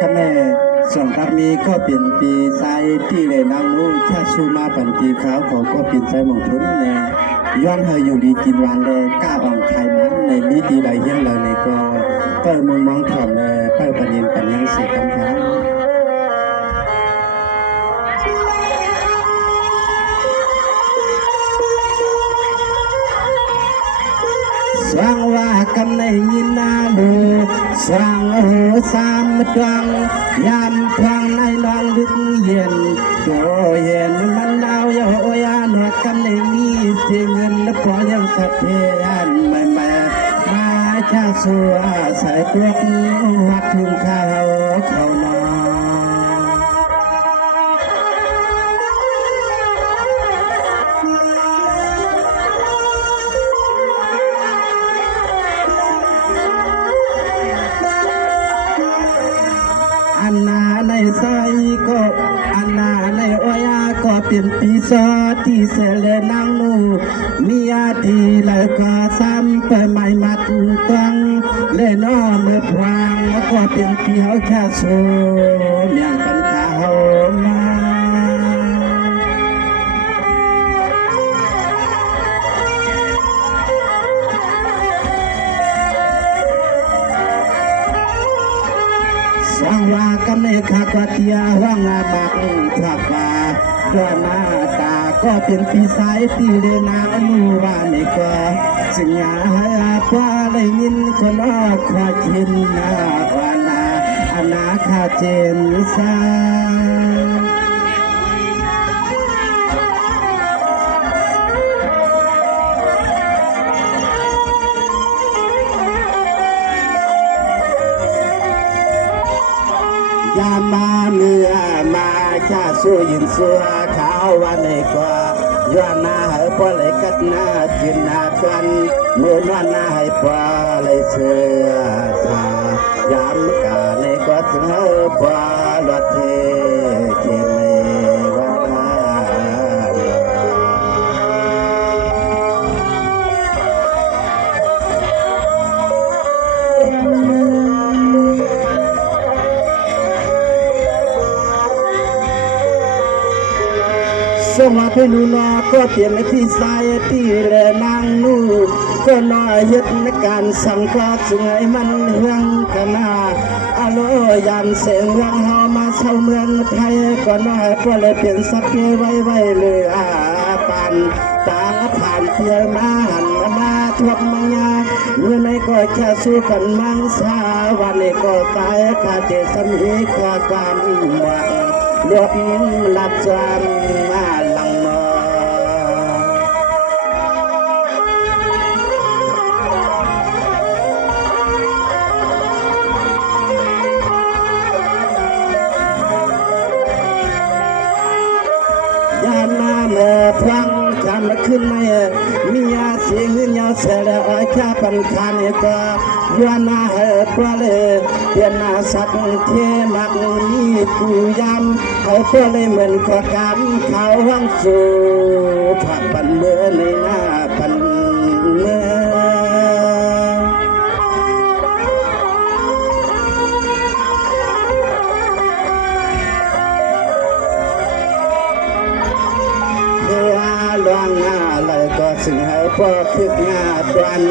ก็แม่ส่วนครับนี้ก็เป็นปีไซที่เลยนางนู้ชาชูมาปันปีขาวเขาก็เป็นไซมงทุนในย้อนเฮยอยู่ดีกินวันเลยก้าอ่องไทยมันในมีดีใดเฮี้ยงเลยในก็เปิดมุมมองถ่อมเลยเปิดปัญญาปัญญาเสียคำถามสว่างว่ากำในยินนาลูสว่างหูสามดวงยามทางในนอนลึกเย็นโดเย็นมันดาวโยยานวดกำในมีที่เงินและพอยังสัพเพยันไม่มาชาสัวใส่ตัววัดทุ่งข้าวเขานอนอันนาในใส่ก็อันนาในโอยาก็เป็นปีศาจที่เสลนางนูมีอาทีแล้วก็ซ้ำไปไม่มัดตังเล่นอ้อมเมื่อพวางแล้วก็เป็นปีเขาแค่โซเมียงปันขาเฮามาสังวากำเนขากเตียว่างาบักทักมาด้วยหน้าตาก็เป็นปีสายที่เดินนานูว่าในก็สัญญาพอได้ยินคนอ้อขอชินนาวานาอนาคาเจนสาอยามาเมื่อมาชาสู้ยินสัวขาววันในก็ย้อนหน้าให้พอเลยกัดหน้าจินหน้ากันเมื่อนอนหน้าให้พอเลยเชื่อสายามกาในก็เสนอพอรถเทเกเมวันสมาเพนูนาก็เปลี่ยนที่สายที่แลนางนูก็น้อยยึดในการสังกัดซึ่งไอ้มันเฮืองกันนาอโลยามเสียงเมืองเฮามาเช่าเมืองไทยก็น้อยก็เลยเปลี่ยนสักไว้เลยปันตาผ่านเพียมาหันมาทวบมังยาเมื่อในก็แค่สู้กันมังสาวันนี้ก็ตายขาดเดชสมีขอความหวังเลือดหลับจำมาลังมอเมื่อพลังจำขึ้นไม่มีอาเสียงยาวเสียแล้วอ้อยแค่ปันคานก็ยวนนาเหตุปลาเลยเปลี่ยนนาสัตว์เทมักนี้กูยำเขาตัวเลยเหมือนขอกำเขาห้องสู่ผักปันเมื่อในหน้าปันเมื่อลวงหน้าเลยก็สิ่งให้พ่อคืบหน้าดวน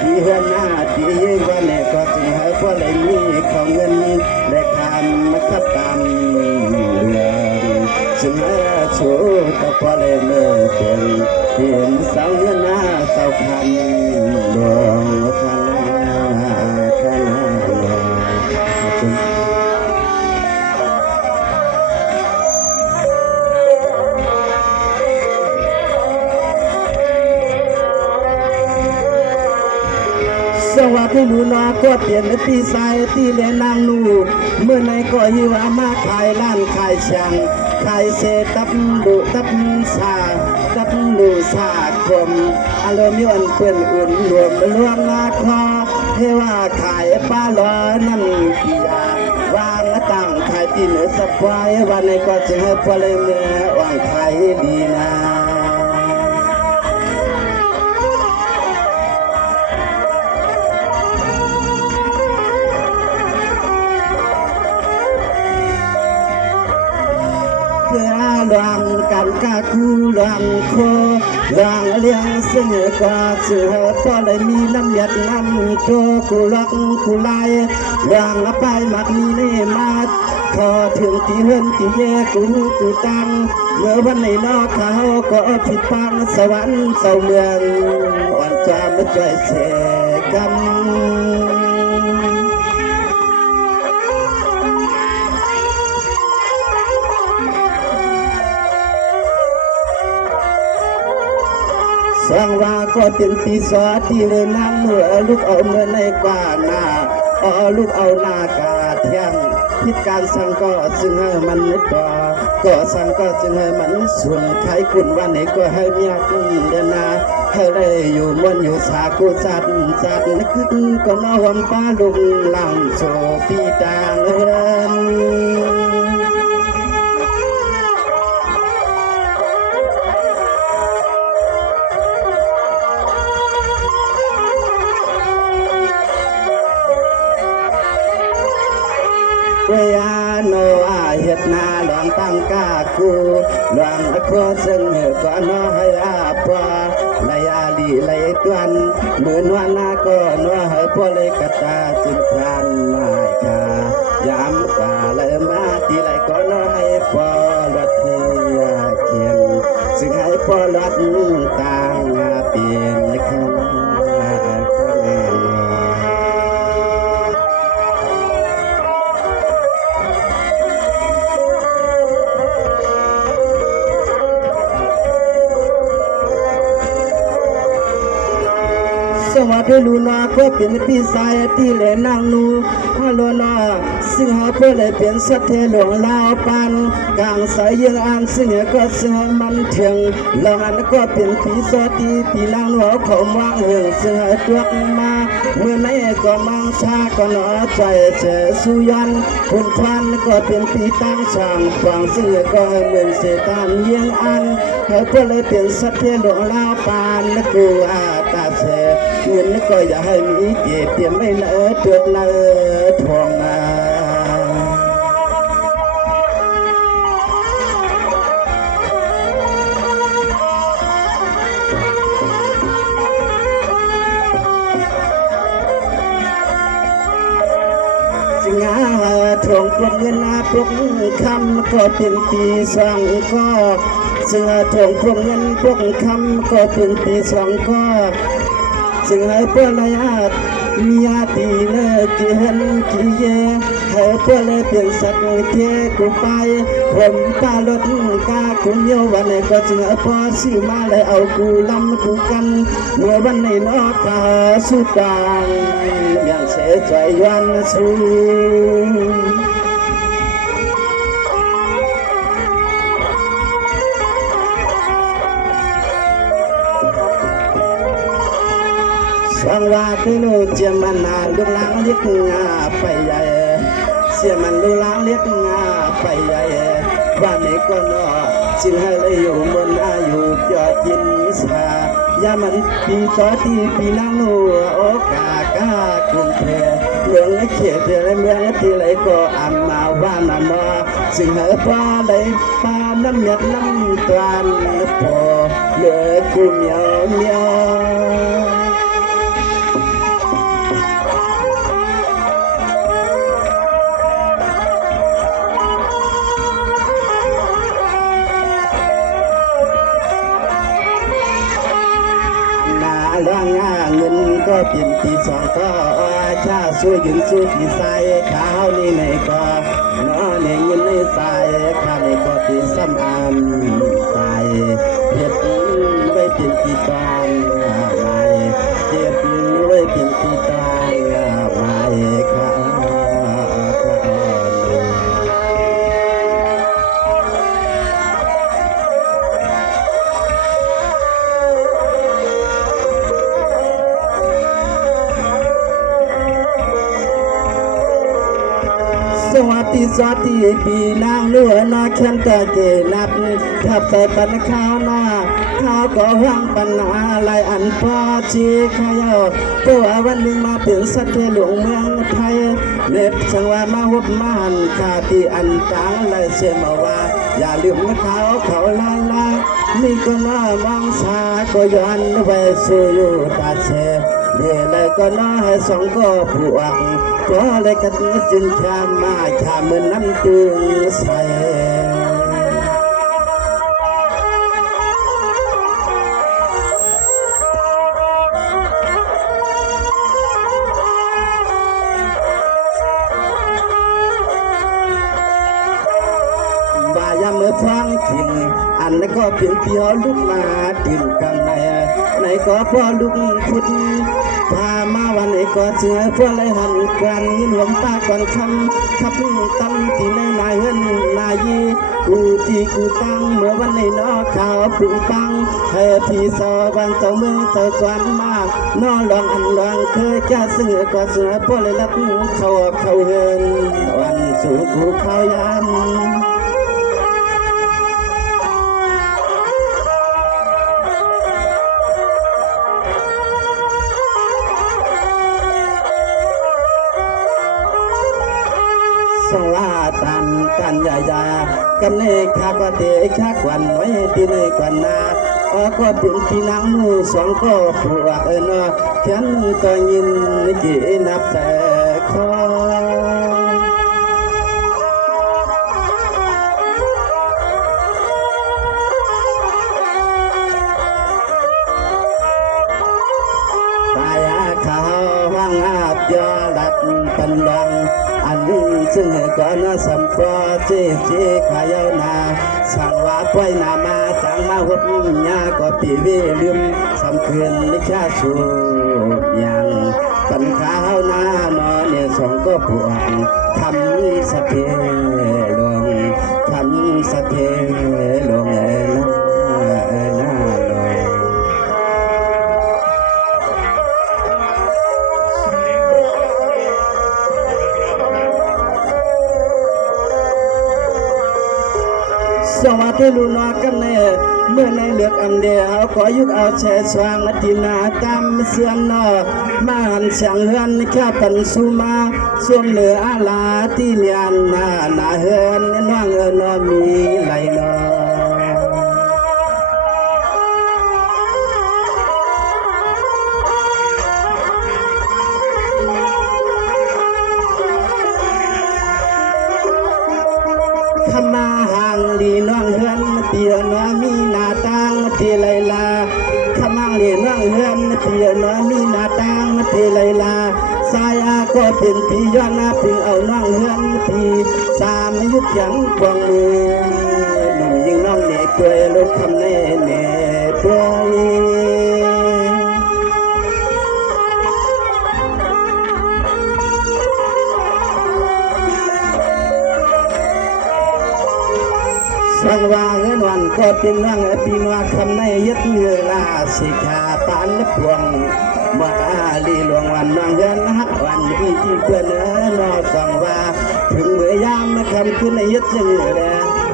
ที่เฮือนหน้าที่ยิ่งกว่าเนี่ยก็สิ่งให้พ่อเลยมีของเงินได้คำมาขับตามเรื่องสิ่งให้ชูก็พ่อเลยเมื่อเป็นเห็นเสาเฮือนหน้าเสาคันดวงคันสวัสดีหนูนาก็เปลี่ยนที่สายที่เลี้ยนางนูเมื่อไหนก็ยิวามาขายร้านขายช่างขายเศษตับดุตับสาตับดูสาคมอารมณ์ยวนเพื่อนอุ่นรวมลวงนาคอเทว่าขายปลาล้อนั่นปียาวางตั้งขายปีเหนือสบายวันไหนก็จะให้พอเลยเมื่อวางขายดีนะ ส หลวงกันกาคูหลวงโคหลวงเลี้ยงเสนอกว่าเสือพอเลยมีน้ำเลียดน้ำโตกูรักกูลายหลวงไปมักมีเนมาพอถึงที่เฮือนที่แย่กูตังเมื่อวันในนอกเขาก็ผิดฟังสวรรค์เสาเมืองวันจามไม่ใจเสกันสร้างว่าก็เป็นปีศาจที่เลยนั่งเมื่อลูกเอาเมื่อในกว่าหน้าลูกเอาหน้ากาเที่ยงพิดการสั่งก็ซึ่งให้มันนึกต่อก็สั่งก็ซึ่งให้มันส่วนใครคุณวันไหนก็ให้เมียคุณเดินนาให้ได้อยู่มวนอยู่สากุสัตนึกขึ้นก็น้อมป้าลุงหลังโซปีตาเงินเวียโนอาเฮ็ดนาหลวงตั้งกาคูหลวงอโคซึ่งก็น้อให้อาปอลายาลีไหลตวนเหมือนวันนาก็น้อให้พ่อเลยกตาจึงครานมาชายามกว่าเลยมาที่ไหลก็น้อให้พ่อรถเทียเขียนซึ่งให้พ่อรถต่างเปลี่ยนคำสวัสดีลูนาก็เป็นพี่สายที่เลนางนูฮัลโหลนาซึ่งหาเพื่อเลยเป็นสัตย์เทหลวงลาวปันกลางสายยังอันซึ่งก็ซึ่งมันเถียงหลังอันก็เป็นพี่สวัสดีพี่นางหัวเขาวางเหิงซึ่งตัวมาเมื่อไหนก็มังชาก็นอใจเสียสุยันคุณควันก็เป็นพี่ตั้งช่างฟังซึ่งก็เหมือนเสตามยังอันให้เพื่อเลยเป็นสัตย์เทหลวงลาวปันนักกูอาตาเสเงินก็อย่าให้มีเกียรติเตรียมไม่เลอะเตือนเลอะทองมาสิงหาทองกลมเงินปลุกคำก็เป็นปีสองก็เสือทองกลมเงินปลุกคำก็เป็นปีสองก็ซึ่งให้เพื่อระยะมีอาตีเลิกกี่เห็นกี่เย่ให้เพื่อเลยเป็นสัตว์เที่ยกูไปผมตาลดกาคุมเยาวันไหนก็จึงให้พอสิมาเลยเอากูลำกูกันเมื่อวันในนอกกาสุดดังอย่างเสียใจวันสูฟังว่าที่นู่นเจียมันนาลูกหลานเรียกงาไปใหญ่เสียมันลูกหลานเรียกงาไปใหญ่บ้านนี้ก็นอจึงให้เลยอยู่บนอายุยอดยินสายามันปีต่อที่ปีนั่งนูโอกากากรุงเทพเมืองเขตเมืองที่ไหนก็อัมมาว่านานอจึงให้ป้าเลยป้าน้ำเม็ดน้ำตาลพอเหลือกูเมียวเมียวเรื่องเงินก็เปลี่ยนปีสองก็ชาสู้ยืนสู้ปีใส่ข้าวนี่ในก็น้อในเงินในใส่ข้าในก็ปีซ้ำอันใส่เพียบไว้เปลี่ยนปีตอนไม่เพียบไว้เปลี่ยนปีตอนไม่ข้าสวัสดีปีนางเลือนาเขียนแต่เกนับทับใส่ปันข้าวหน้าข้าวก็ห่วงปัญหาลายอันพอชีขยอตัววันหนึ่งมาเป็นสัตว์หลวงเมืองไทยเน็บสังว่ามาหุบมาหันคาที่อันต่างลายเสียมาว่า อย่าลืมนะเขาลายลานี่ก็น่ามองสาก็ย้อนไปสู่อยู่ตาเชเดี๋ยวเลยก็น่าให้สองก็ปวกก็เลยกันจึงชามาชาเหมือนน้ำตึงใสเมื่อฟังจริงอันนั้นก็เพียงเพียวลุกมาดิ่นกันไหนก็พอลุกพุดพามาวันไหนก็เสือพวกไรหันกันเงินหลวงป้าก่อนคำขับตั้มที่ในนายเฮือนนายยีกูที่กูตั้งเมื่อวันไหนนอข่าวปุ่งปังให้พี่สาวบ้านเจ้าเมืองเจ้าสวนมานอลองอันลองเคยจะเสือก็เสือพวกไรรับเขาเฮือนวันสู่กูเขายันสว่าตันยายากันในข้าก็เตะข้ากวันไว้ที่ในกวันนาก็เป็นพี่นางมูสองก็ปลวกเนาะฉันก็ยินกี่นับแต่คอตายเขาว่างอาบยอดัดปันดังอันนี้ซึ่งก่อนสัมปอเจ๊ขายาวนาสั่งว่าปล่อยนามาสั่งมาหบยาก็ปีเวลืมสำคืนนิชาสูยังปันข้าวนานอเนี่ยสองก็ปวงทำสะเพลงทำสะเพลงน่าลอยสวัสดีลูกน้องกันเน่เมื่อในเลือกอันเดียวขอยุกเอาแช่สว่างที่นาตามเสียนนอมาหันเสียงเฮือนแค่ปันสุมาสวมเหนืออาลาที่เนียนหน้าเฮือนน้องนอมีไหลนอขมาห่างลีน้องเฮือนเตียน้อยมีหน้าต่างเทไลลาขมาลีน้องเฮือนเตียน้อยมีหน้าต่างเทไลลาสายอาก็เป็นพี่ย้อนนาพึ่งเอาน้องเฮือนพี่สามยุคยังกวางมือหนุ่มยิงน้องเน่เปื่อยลบคำเน่เปื่อยสังวาเงินวันก็เป็นน้องปีนว่าคำในยึดเงือลาสิขาปานพวงมาลีหลวงวันน้องเงินฮักวันพี่ที่เพื่อนนอสังวาถึงเมื่อยามคำขึ้นในยึดจึงแล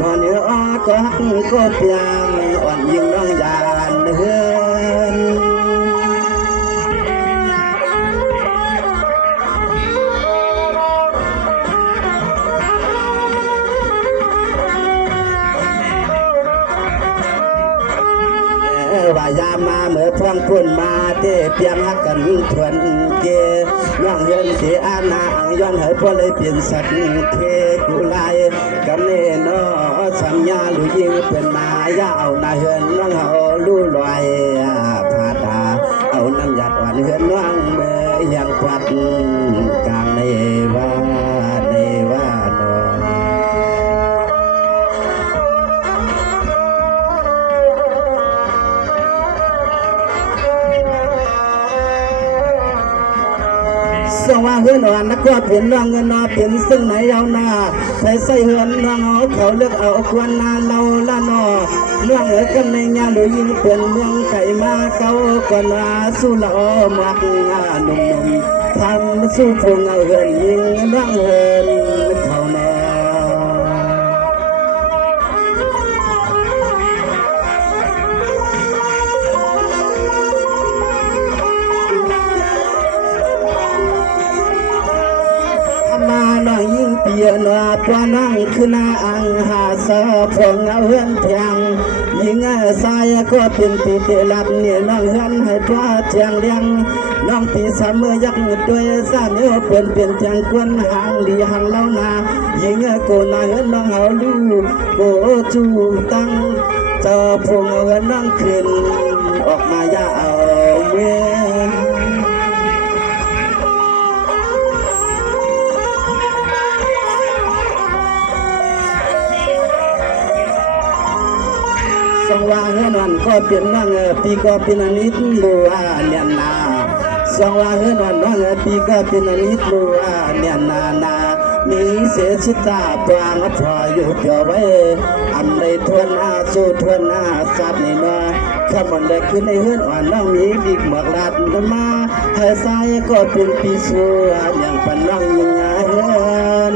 นอนเนื้อก็ฮักก็เปียงอ่อนยิงน้องยานเฮือนว่ายามาเมื่อท้องพุ่นมาเตะเปียงฮักกันทวนเกน้องเฮือนเสียอาณาย้อนเหยพอเลยเปลี่ยนสัตว์เทกุไลกันเน่นอสัญญาลุยิงเป็นมายาเอาหน้าเฮือนน้องเฮาลู่ลอยผาตาเอาน้ำหยัดหวานเฮือนน้องเมื่อยังควัดกลางในว่าดอสว่าเฮือนอ่อนนักก็เปลี่ยนน้องเงินนอเปลี่ยนซึ่งไหนเอาหน้าไปใส่เฮือนน้องเขาเลือกเอาควรนาเราละนอเรื่องกันในงานหรือยิงเปลี่ยนเมืองไก่มาเก่าก่อนว่าสู้ละอมักงาหนุ่มทำสู้พงเอาเฮือนยิงน้องเฮือนเขานอ เปียน้อ ปานังคือนาอังหาสะพงเอาเฮือนเพียงยิงสายก็เป็นปีเตลับเนี่ยน้องเฮือนให้พ่อเทียงเลี้ยงน้องปีสามเมื่อยักด้วยสามเนื้อเปลี่ยนเทียงกวนหางดีหางเล่านายิงโกนาเฮือนน้องเฮาลูโกจูตั้งเจ้าพงเอาเฮือนน้องขึ้นออกมายาเอาเมื่อสว่างเฮือนวันก็เปลี่ยนน้องปีก็เป็นอนิจลัวเนี่ยนาสว่างเฮือนวันน้องปีก็เป็นอนิจลัวเนี่ยนามีเสียชิตาปรางพออยู่เดียวไว้อำในทวนอาสู้ทวนอาสับในนาข้ามันได้ขึ้นในเฮือนอ่อนน้องมีบิ๊กหมอกลาดมาให้สายก็เป็นปีสัวอย่างปันน้องยังไงเฮือน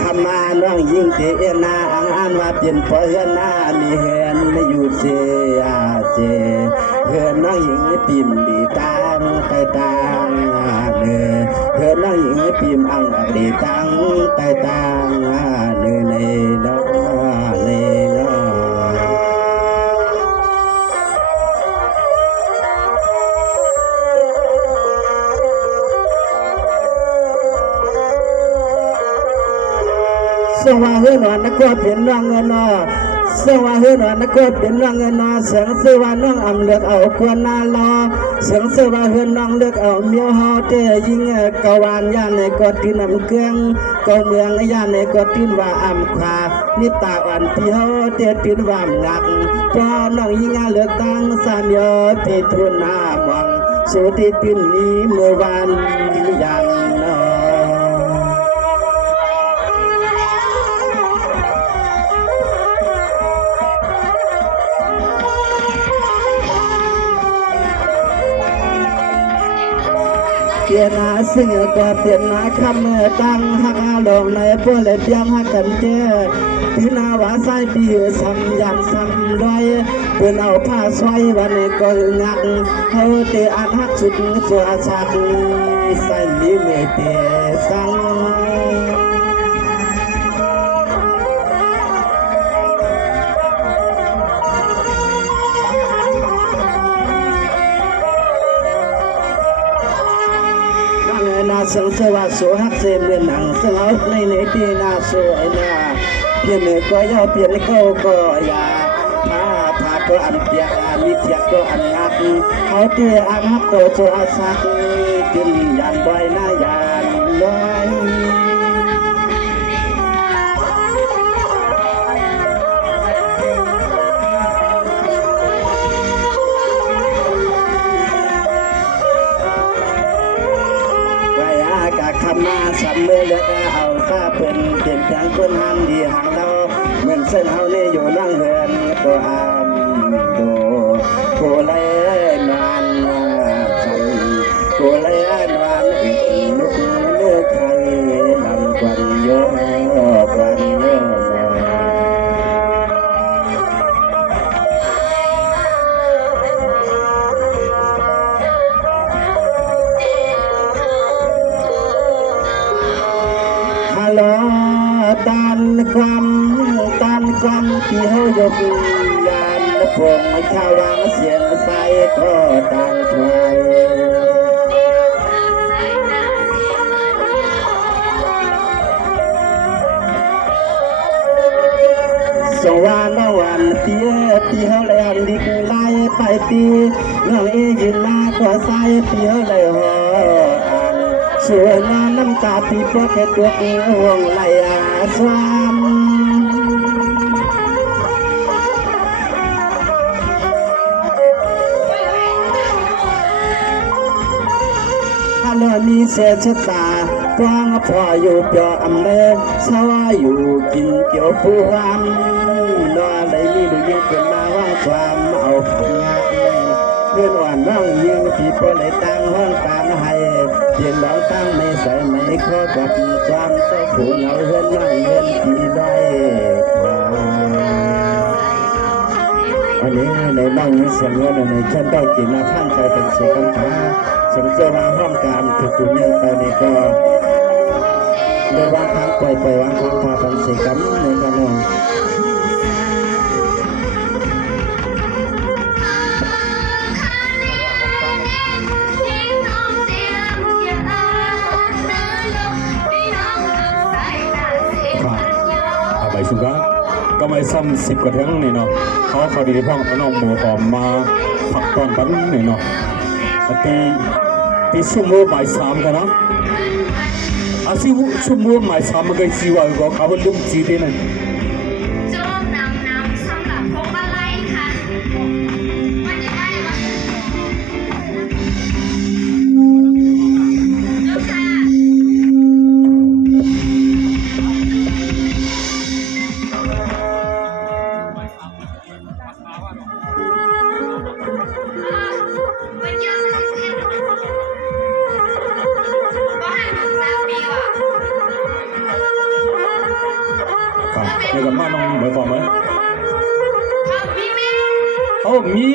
คำมาน้องยิ่งเตะนาอันว่าเปลี่ยนเพราะเฮือนหน้ามีเฮือนอยู่เสียเฮือนน้องยิ่งปิ่มดีตังไปตังเนื้อเฮือนน้องยิ่งปิ่มอังดีตังไปตังเนื้อในน้องในน้องสว่าเฮือนวันนักก็เป็นน้องเงินนอสว่าเฮือนวันนักก็เป็นน้องเงินนอเสียงสว่าน้องอำเลือกเอาควรนาลอเสียงสว่าเฮือนน้องเลือกเอาเมียวฮอเตยิงกวานย่านในกอดที่นำเครื่องเกาเมืองย่านในกอดที่ว่าอำควานิตาอ่อนพี่ฮอเตตินว่าหนักพอน้องยิงเลือกตั้งสามยอพี่ทุนหน้ามองสุติตินนี้เมื่อวันยันนอเปลี่ยนนาสิ่งก็เปลี่ยนนาคำเมื่อตั้งหักอาลงในพวกเลยเพียงหักกันเจ้ที่นาวาใส่ปีซ้ำยันซ้ำด้วยเพื่อนเอาผ้าสวยวันนี้ก็งักเขาเตะอันหักสุดสัวชักใส่ลิ้วเมเตสังนาเสียงสวัสดิ์สหักเสียงเดือนหนังเสียงเอาในที่นาสวยนาเปลี่ยนเนื้อก็ย่อเปลี่ยนเข้าก็ยาผ้าก็อันเปียกมีเปียกก็อันงักเขาเตี้ยอันหักโตโซอาสักกินยันบ่อยหน้ายันลอยคำมาสำเมื่อเลือกเอาข้าเป็นเปลี่ยนแปลงคนหันดีหางเราเหมือนเส้นเฮาเนี่ยอยู่นั่งเฮือนตัวอามโกเลยนานฉันโกเลยนานอีกนุกเลือกใครนำควันโยควันโยตันความที่เฮายกยานพวงชาววังเสียงใสก็ดังไกลสว่างวันเตี้ยที่เฮาเลยอันดิกไล่ไปตีน้องยืนหน้าก็ใส่ที่เฮาเลยหอสวยงามน้ำตาปีปอกแค่ตัวห่วงไหลสวามฮัลโหลมีเศษชะตากว้างพออยู่เปียวอำเลสวาอยู่กินเกี่ยวผู้รำนออะไรมีดูยิ่งเป็นมาว่าความเอาผักงาน เพื่อนอ่อนน้องยิงผีโปเลยตั้งห้องกลางให้เพียงเราตั้งในใส่ไม่ข้อกับจอมต้องผูกเอาเพื่อนน้องเงินผีด้อยวันนี้ในน้องยิงเสียงว่าในฉันได้กินมาท่านใจเป็นเสียงคำถามสมเจว่าห้องการถูกตุนเนื่องไปนี่ก็โดยวางทางปล่อยวางทางพาเป็นเสียงคำในกันน้องไปสุกะก็ไม่ซ้ำ10 กว่าเท่งนี่เนาะเขาดีพ่อเอาน้องหมูออกมาผักตอนกันนี่เนาะตีชั่วโมงบ่าย3กันนะอาชีพชั่วโมงบ่าย3มันก็ชีวะก็เขาลุ่มจีดีนั่นโจมนำสำหรับพวกอะไรค่ะมันจะได้ไหมเจ้าค่ะมันยังไม่เสร็จก็ให้มันแซ่บดีว่ะครับในกับบ้านน้องหมายความไหมเขามีไหมมี